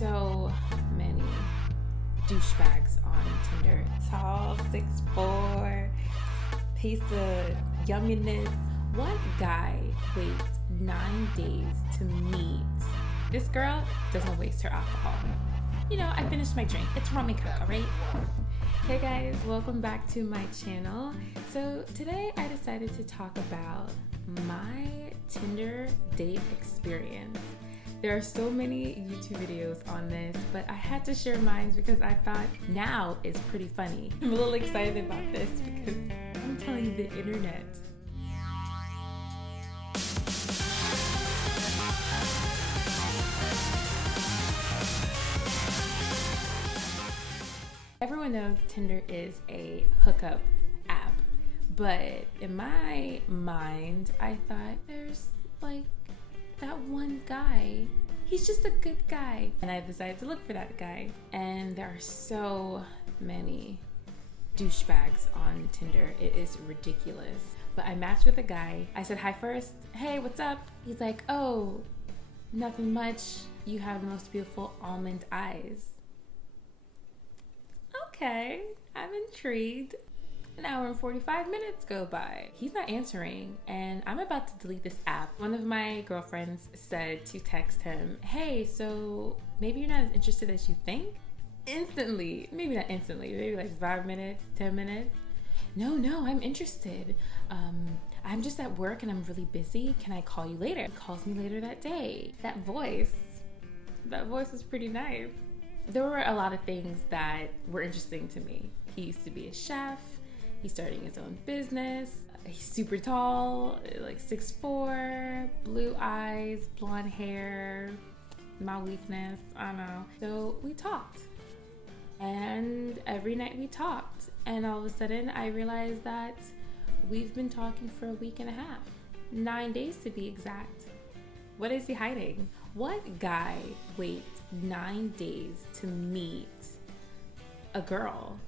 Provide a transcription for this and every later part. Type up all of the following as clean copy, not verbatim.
so many douchebags on Tinder. Tall, 6'4", piece of yumminess. One guy waits 9 days to meet. This girl doesn't waste her alcohol. You know, I finished my drink. It's rum and coke, all right? Hey guys, welcome back to my channel. So today I decided to talk about my Tinder date experience. There are so many YouTube videos on this, but I had to share mine because I thought now is pretty funny. I'm a little excited about this because I'm telling you, the internet. Everyone knows Tinder is a hookup app, but in my mind, I thought there's like that one guy. He's just a good guy. And I decided to look for that guy. And there are so many douchebags on Tinder. It is ridiculous. But I matched with a guy. I said hi first. Hey, what's up? He's like, oh, nothing much. You have the most beautiful almond eyes. Okay, I'm intrigued. An hour and 45 minutes go by. He's not answering, and I'm about to delete this app. One of my girlfriends said to text him, hey, so maybe you're not as interested as you think? Instantly, maybe not instantly, maybe like 5 minutes, 10 minutes. No, I'm interested. I'm just at work and I'm really busy. Can I call you later? He calls me later that day. That voice is pretty nice. There were a lot of things that were interesting to me. He used to be a chef. He's starting his own business. He's super tall, like 6'4", blue eyes, blonde hair, my weakness, I don't know. So we talked. And every night we talked. And all of a sudden I realized that we've been talking for a week and a half. 9 days to be exact. What is he hiding? What guy waits 9 days to meet a girl?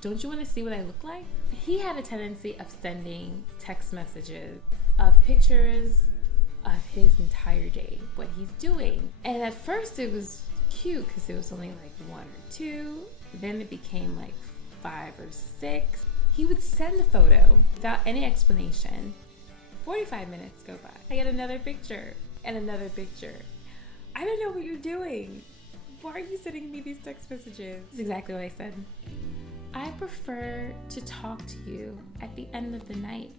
Don't you want to see what I look like? He had a tendency of sending text messages of pictures of his entire day, what he's doing. And at first it was cute because it was only like 1 or 2. Then it became like 5 or 6. He would send a photo without any explanation. 45 minutes go by. I get another picture and another picture. I don't know what you're doing. Why are you sending me these text messages? That's exactly what I said. I prefer to talk to you at the end of the night,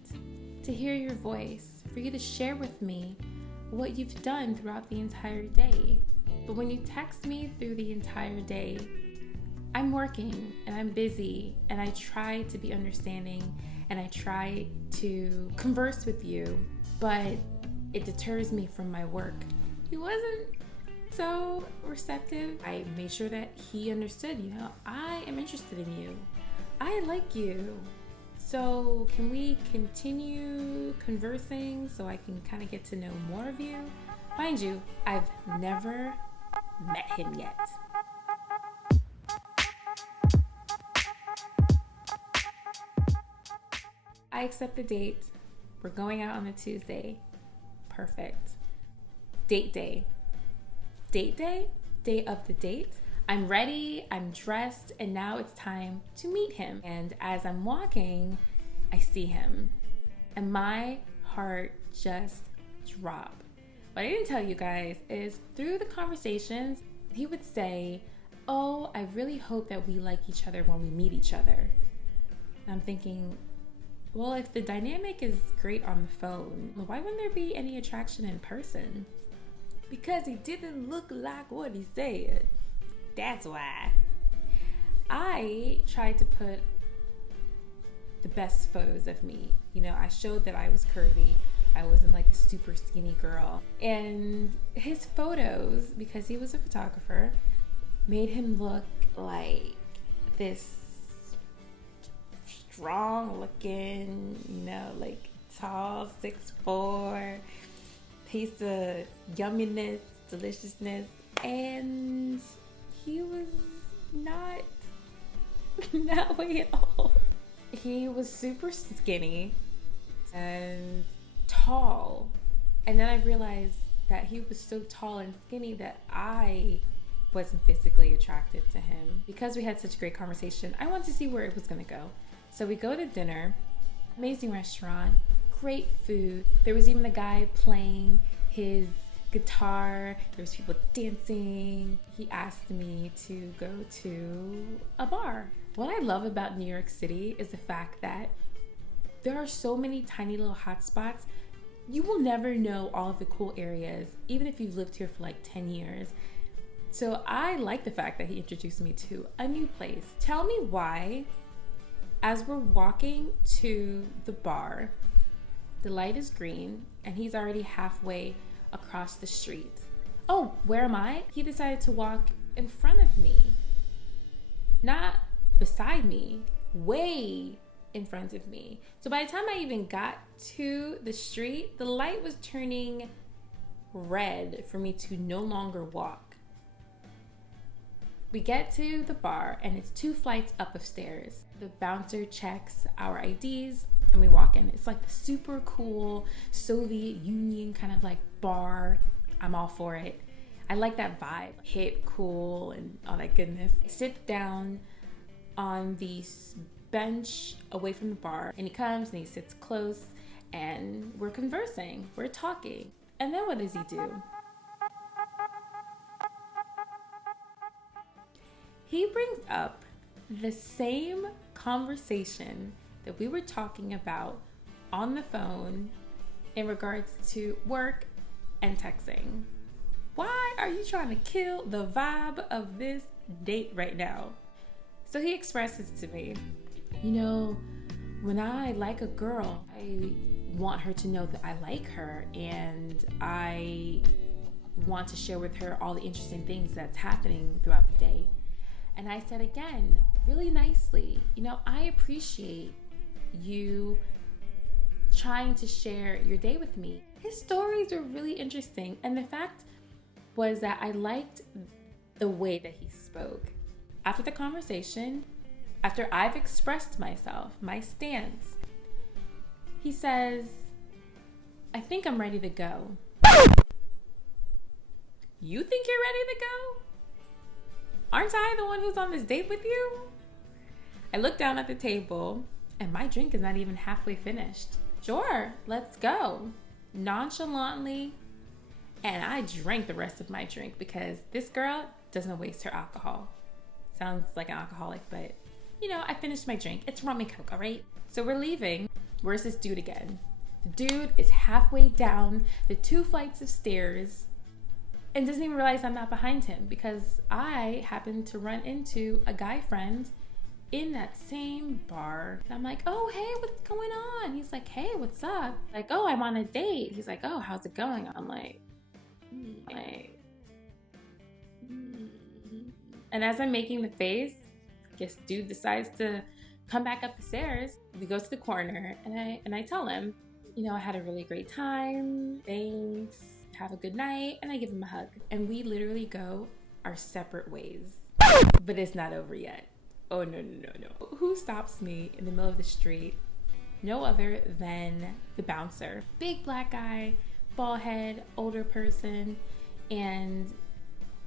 to hear your voice, for you to share with me what you've done throughout the entire day. But when you text me through the entire day, I'm working and I'm busy and I try to be understanding and I try to converse with you, but it deters me from my work. He wasn't so receptive. I made sure that he understood, I am interested in you. I like you. So can we continue conversing so I can kind of get to know more of you? Mind you, I've never met him yet. I accept the date. We're going out on a Tuesday. Perfect. Date day. Date day? Day of the date. I'm ready, I'm dressed, and now it's time to meet him. And as I'm walking, I see him. And my heart just dropped. What I didn't tell you guys is through the conversations, he would say, oh, I really hope that we like each other when we meet each other. And I'm thinking, well, if the dynamic is great on the phone, why wouldn't there be any attraction in person? Because he didn't look like what he said. That's why. I tried to put the best photos of me. I showed that I was curvy. I wasn't like a super skinny girl. And his photos, because he was a photographer, made him look like this strong looking, like tall, 6'4", piece of yumminess, deliciousness, and he was not that way at all. He was super skinny and tall. And then I realized that he was so tall and skinny that I wasn't physically attracted to him. Because we had such a great conversation, I wanted to see where it was gonna go. So we go to dinner, amazing restaurant, great food. There was even a guy playing his guitar, there was people dancing. He asked me to go to a bar. What I love about New York City is the fact that there are so many tiny little hot spots. You will never know all of the cool areas, even if you've lived here for like 10 years. So I like the fact that he introduced me to a new place. Tell me why, as we're walking to the bar, the light is green and he's already halfway across the street. Oh, where am I? He decided to walk in front of me. Not beside me, way in front of me. So by the time I even got to the street, the light was turning red for me to no longer walk. We get to the bar and it's 2 flights up of stairs. The bouncer checks our IDs and we walk in. It's like the super cool Soviet Union kind of like bar. I'm all for it. I like that vibe. Hip, cool, and all that goodness. I sit down on the bench away from the bar and he comes and he sits close and we're conversing, we're talking. And then what does he do? He brings up the same conversation that we were talking about on the phone in regards to work and texting. Why are you trying to kill the vibe of this date right now? So he expresses to me, you know, when I like a girl, I want her to know that I like her and I want to share with her all the interesting things that's happening throughout the day. And I said again, really nicely, you know, I appreciate you trying to share your day with me. His stories were really interesting. And the fact was that I liked the way that he spoke. After the conversation, after I've expressed myself, my stance, he says, I think I'm ready to go. You think you're ready to go? Aren't I the one who's on this date with you? I look down at the table and my drink is not even halfway finished. Sure, let's go. Nonchalantly, and I drank the rest of my drink because this girl doesn't waste her alcohol. Sounds like an alcoholic, but you know, I finished my drink. It's rum and coke, all right? So we're leaving. Where's this dude again? The dude is halfway down the 2 flights of stairs and doesn't even realize I'm not behind him because I happened to run into a guy friend in that same bar. And I'm like, oh, hey, what's going on? He's like, hey, what's up? Like, oh, I'm on a date. He's like, oh, how's it going? I'm like, And as I'm making the face, I guess dude decides to come back up the stairs. We go to the corner and I tell him, you know, I had a really great time. Thanks. Have a good night. And I give him a hug. And we literally go our separate ways. But it's not over yet. Oh, no. Who stops me in the middle of the street? No other than the bouncer. Big black guy, bald head, older person. And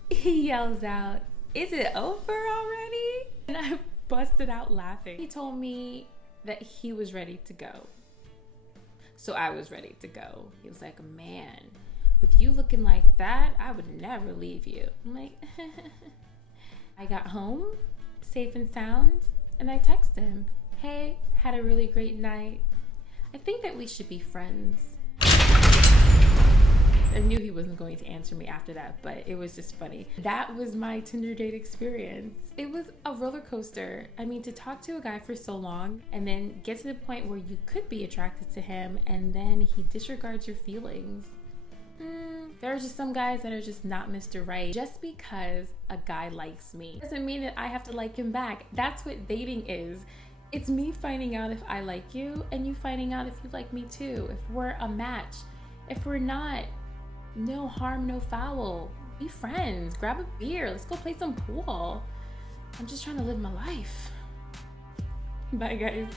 he yells out, is it over already? And I busted out laughing. He told me that he was ready to go. So I was ready to go. He was like, man, with you looking like that, I would never leave you. I'm like, I got home safe and sound and I texted him, hey, had a really great night. I think that we should be friends. I knew he wasn't going to answer me after that, but it was just funny. That was my Tinder date experience. It was a roller coaster. I mean, to talk to a guy for so long and then get to the point where you could be attracted to him and then he disregards your feelings. There are just some guys that are just not Mr. Right. Just because a guy likes me doesn't mean that I have to like him back. That's what dating is. It's me finding out if I like you and you finding out if you like me too. If we're a match. If we're not, no harm, no foul. Be friends. Grab a beer. Let's go play some pool. I'm just trying to live my life. Bye, guys.